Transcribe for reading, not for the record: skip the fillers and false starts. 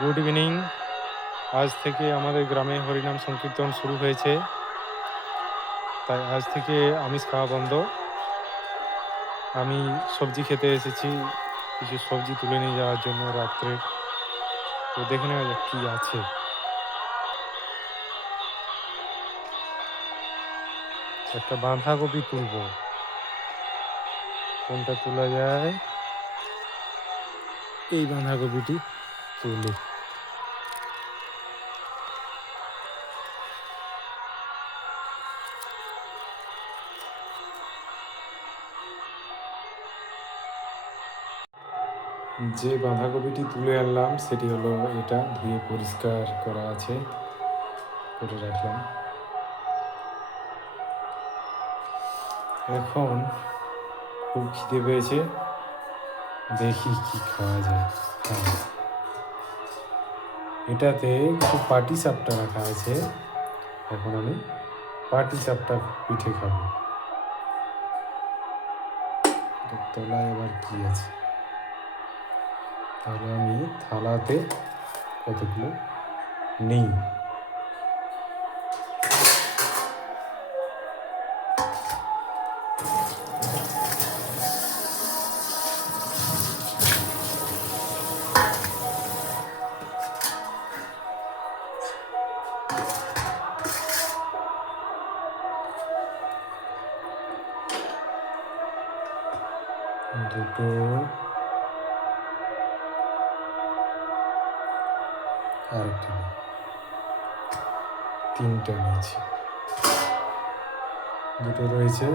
Good evening. আজ থেকে আমাদের গ্রামে হরিনাম সংকীর্তন শুরু হয়েছে, তাই আজ থেকে আমিষ খাওয়া বন্ধ। আমি সবজি খেতে এসেছি, কিছু সবজি তুলে নিয়ে যাওয়ার জন্য রাত্রে। তো দেখে নেওয়া যাক কি আছে। একটা বাঁধাকপি তুলবো, কোনটা তোলা যায়? এই বাঁধাকপিটি তুলি। যে বাঁধাকপিটি তুলে আনলাম সেটি হলো এটা, ধুয়ে পরিষ্কার করা আছে, করে রাখলাম। এখন খুব খিদে পেয়েছে, দেখি কি খাওয়া যায়। হ্যাঁ, এটাতে কিছু পাটি সাপটা রাখা আছে। এখন আমি পাটি সাপটা পিঠে খাবো। এটার তলায় এবার কি আছে? তাহলে আমি থালাতে কতগুলো নিই। দুটো, আরেকটা নিই, তিনটা নিয়েছি। দুটো রয়েছে।